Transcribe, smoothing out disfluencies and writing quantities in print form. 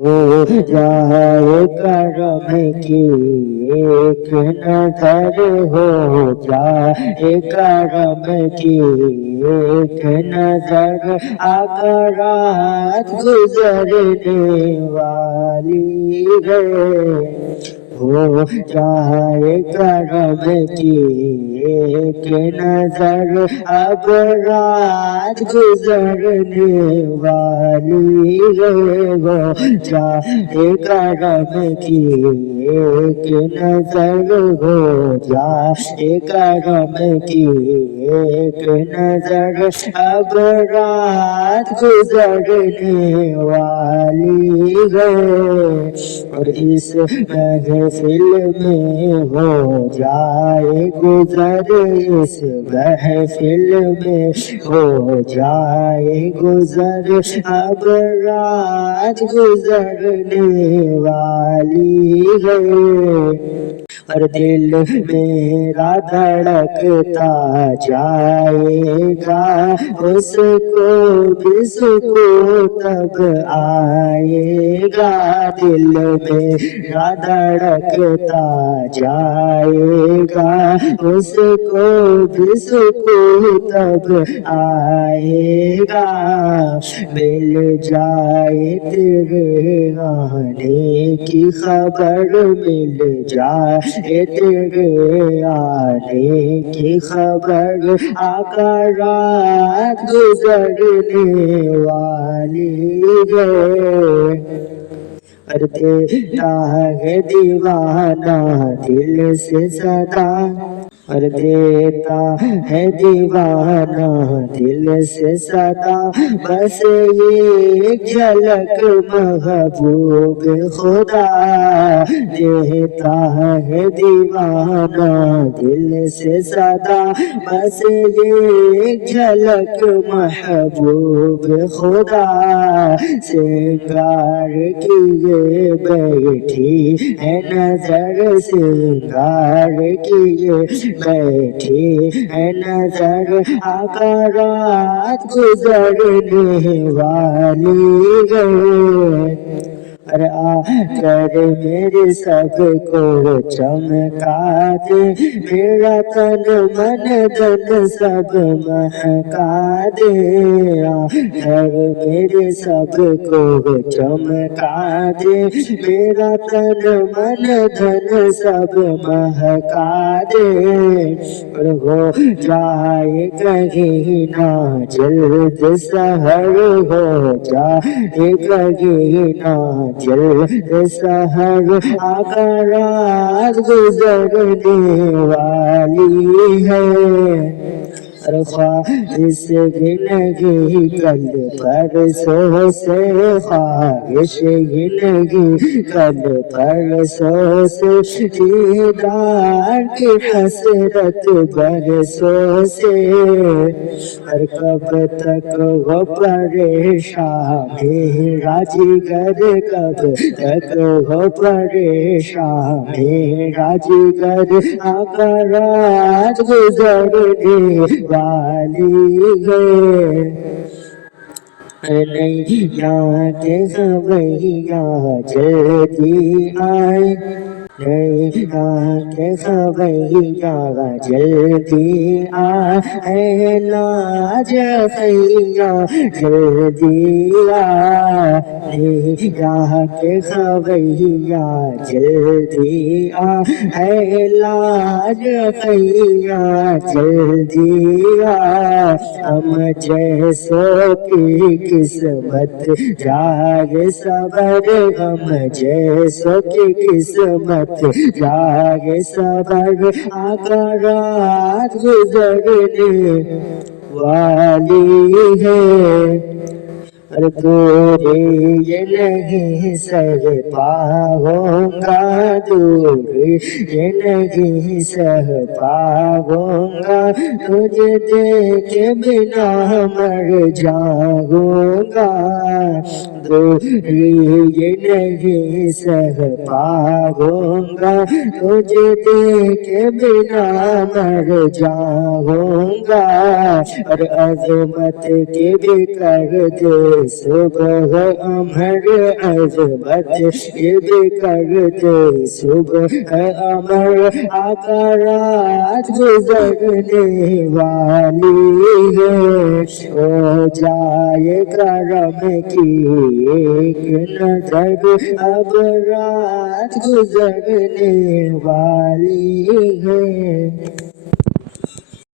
ہو جائے کرم کی ایک نظر، ہو جائے کرم کی ایک نظر، آقا رات گزرنے والی ہے۔ ہو جائے کرم کی ایک نظر، اب رات گزرنے والی ہے۔ ہو جائے کرم کی ایک نظر، ہو جائے کرم کی ایک نظر، اب رات گزرنے والی ہے۔ اور اس محفل میں ہو جائے گزر، اس محفل میں ہو جائے گزر، اب رات گزرنے والی ہے۔ اور دل میرا دھڑکتا جائے گا، اس کو بھی سکون تب آئے گا۔ دل میرا دھڑکتا جائے گا، اس کو بھی سکون تب آئے گا۔ مل جائے تیرے آنے کی خبر، مل جائے تیرے آنے کی خبر، آقا رات گزرنے والی ہے۔ اور دیتا ہے دیوانہ دل سے صدا، اور دیتا ہے دیوانہ دل سے صدا، بس ایک جھلک محبوب خدا۔ دیتا ہے دیوانہ دل سے صدا، بس ایک جھلک محبوب خدا۔ سنگار کیے بیٹھی ہے نظر، سنگار کیے بیٹھی ہے نظر، آقا رات گزرنے والی ہے۔ اور آ کر میرے سب کو چمکا دے، میرا تن من دن سب مہکا دے۔ آ کر میرے سب کو چمکا دے، میرا تن من دن سب مہکا دے۔ اور ہو جائے کہیں نہ جلد سحر، ہو جائے کہیں نہ جلد سحر، آقا رات گزرنے والی ہے۔ اور خواہش بھی نہیں کل پرسوں سے، خواہش ہی نہیں کل پرسوں سے، دیدار کی حسرت برسوں سے۔ اور کب تک ہو پریشان میرا جگر، کب تک ہو پریشان میرا جگر، آقا رات گزرنے والی ہے۔ نیا کے خویہ جلدی آئے، نیا کے خویہ جلدی آئے، لاج خیہ جلدی آئے، نیا کے خویہ جلدی آئے، لاج خیہ جلدی آئے۔ ہم جیسوں کی قسمت جائے صبر، ہم جیسوں کی قسمت جائے صبر، آقا رات گزرنے والی ہے۔ اور دور یہ نہیں سہ پاؤں گا، دور یہ نہیں سہ پاؤں گا، تجھے دیکھے بنا مر جاؤں گا۔ دور یہ نہیں سہ پاؤں گا، تجھے دیکھے بنا مر جاؤں گا۔ اور عظمت کی بھی کر دے صبح امر عظمت یہ بھی کرتے صبح امر آقا رات گزرنے والی ہے ہو جائے کرم کی ایک نظر اب رات گزرنے والی ہے